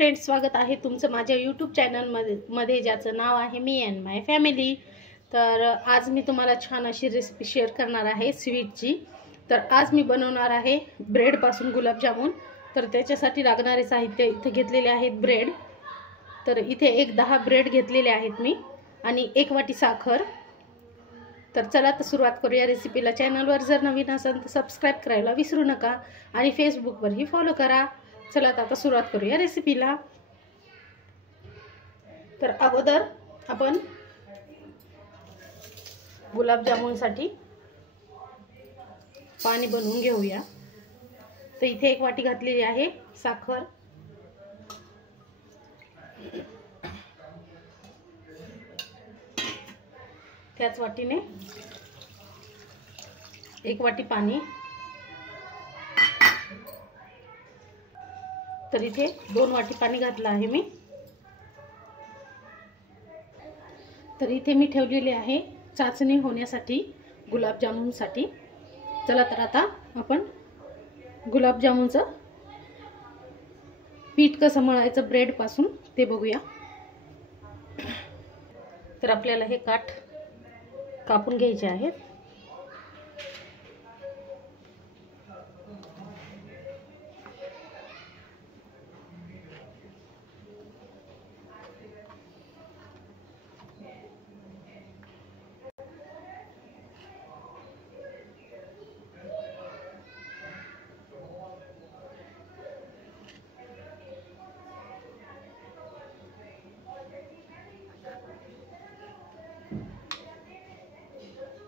Friends, स्वागत आहे तुमचं माझ्या यूट्यूब चॅनलमध्ये ज्याचं नाव आहे मी अँड माय फॅमिली। तर आज मी तुम्हाला छान अशी रेसिपी शेअर करणार आहे स्वीटची। तर आज मी बनवणार आहे ब्रेडपासून गुलाबजामुन। तर त्याच्यासाठी लागणारे साहित्य इथे घेतलेले आहेत ब्रेड। तर इथे एक 10 ब्रेड घेतलेले आहेत मी आणि 1 वाटी साखर। तर चला तर सुरुवात करूया रेसिपीला। चॅनलवर जर नवीन असाल तर सबस्क्राइब करायला विसरू नका आणि फेसबुकवरही फॉलो करा। चला आता सुरुवात करूया रेसिपीला। तर अगोदर आपण गुलाबजामुनसाठी पाणी बनवून घेऊया। तर इथे 1 वाटी घातलेली आहे साखर। त्याच वाटीने 1 वाटी पाणी। तर इथे 2 वाटी पाणी घातलं आहे मी। तर इथे मी ठेवलेली आहे चाचणी होण्यासाठी गुलाबजामुनसाठी। चला तर आता आपण गुलाबजामुनचं पीठ कसं मळायचं ब्रेड पासून ते बघूया। तर आपल्याला हे काठ कापून घ्यायचे आहेत।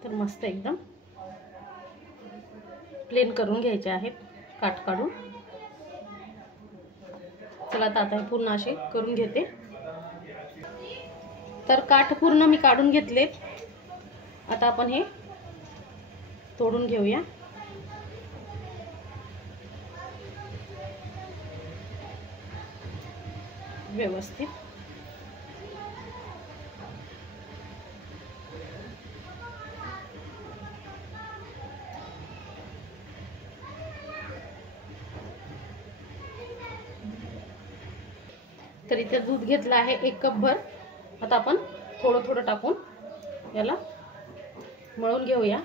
तर मस्त एकदम प्लेन करून घ्यायचे आहेत काठ काढून। चला आता हे पूर्ण असे करून घेते। तर काठ पूर्ण मी काढून घेतलेत। आता आपण हे तोडून घेऊया। व्यवस्थित तर इथे दूध घेतलं आहे 1 कप भर। आता आपण थोडं थोडं टाकून याला मळून घेऊया।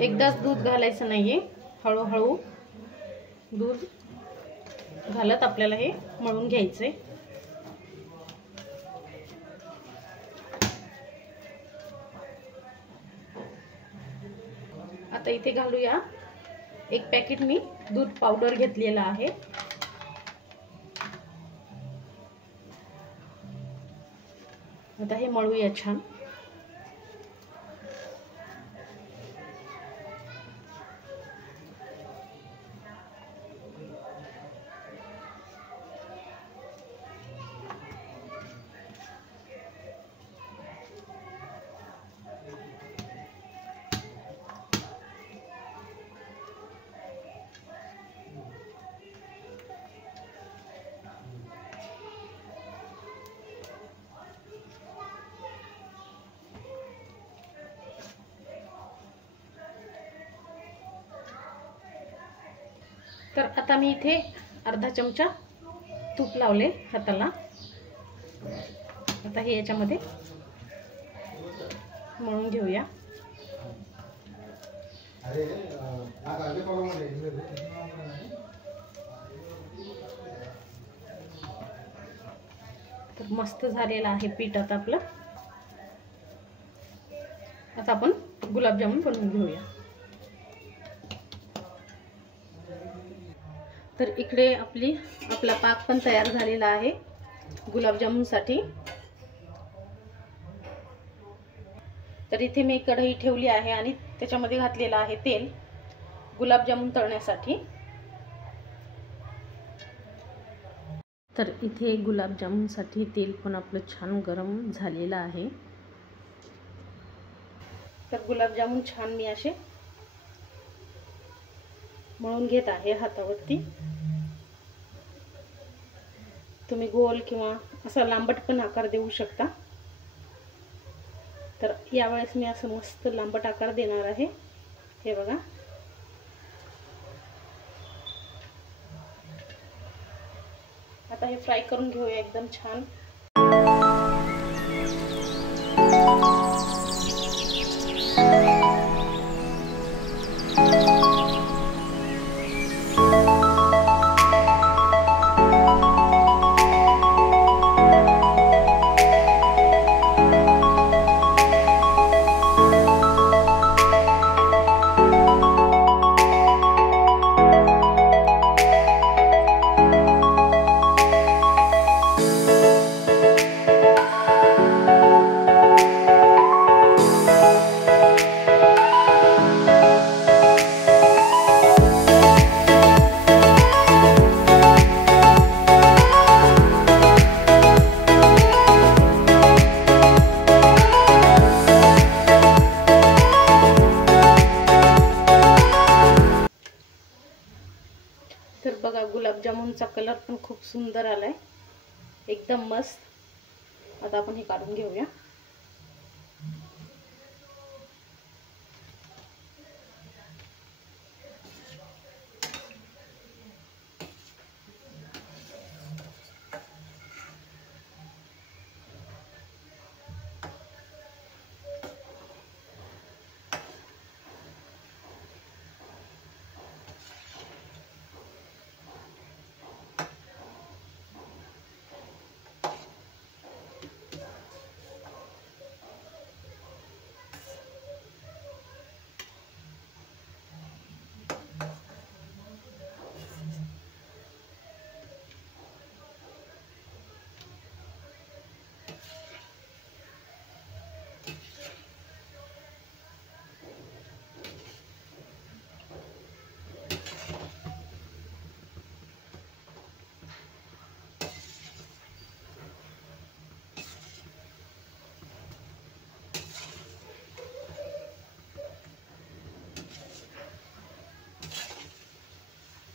एकदाच दूध घालायचं नाहीये, हळूहळू दूध घालत आपल्याला हे मळून घ्यायचंय। आता इथे घालूया 1 पॅकेट मी दूध पावडर घेतलेला आहे। आता हे मळूया छान। तर आता मी इथे अर्धा चमचा तूप लावले हाताला। आता हे याच्यामध्ये मळून घेऊया। तर मस्त झालेलं आहे पीठ आता आपलं। आता आपण गुलाबजामुन बनवून घेऊया। तर इकडे आपला पाक पण तयार झालेला आहे गुलाबजामुनसाठी। तर इथे मी कढई ठेवली आहे आणि त्याच्यामध्ये घातलेलं आहे तेल। गुलाबजामुन तळण्यासाठी। तर इथे गुलाबजामुनसाठी तेल पण आपलं छान गरम झालेलं आहे। तर गुलाबजामुन छान मी असे मळून घेत आहे हातावरती। तुम्ही गोल किंवा असा लांबट पण आकार देऊ शकता। तर यावेळेस मी असं मस्त लांबट आकार देणार आहे। हे बघा, आता हे फ्राय करून घेऊया एकदम छान। तर बघा, गुलाबजामुनचा कलर पण खूप सुंदर आलाय, एकदम मस्त। आता आपण हे काढून घेऊया।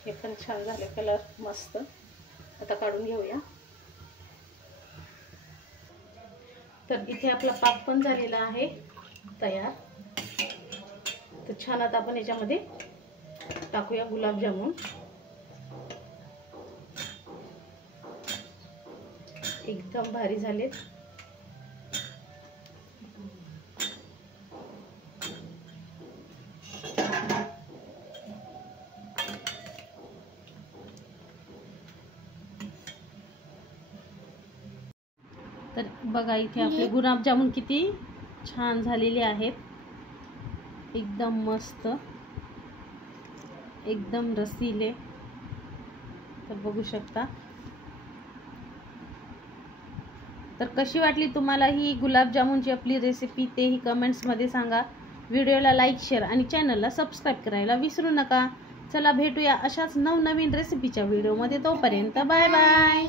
हे पण छान झाले, कलर मस्त। आता काढून घेऊया। तर इथे आपला पाक पण झालेला आहे तयार। तर छान, आता आपण याच्यामध्ये टाकूया गुलाबजामुन। एकदम भारी झालेत। तर बघा, इथे आपले गुलाबजामुन किती छान झालेले आहेत, एकदम मस्त, एकदम रसीले। तर बघू शकता। तर कशी वाटली तुम्हाला ही गुलाबजामुनची आपली रेसिपी तेही कमेंट्समध्ये सांगा। व्हिडिओला लाईक, शेअर आणि चॅनलला सबस्क्राईब करायला विसरू नका। चला भेटूया अशाच नवनवीन रेसिपीच्या व्हिडिओमध्ये, तोपर्यंत बाय बाय।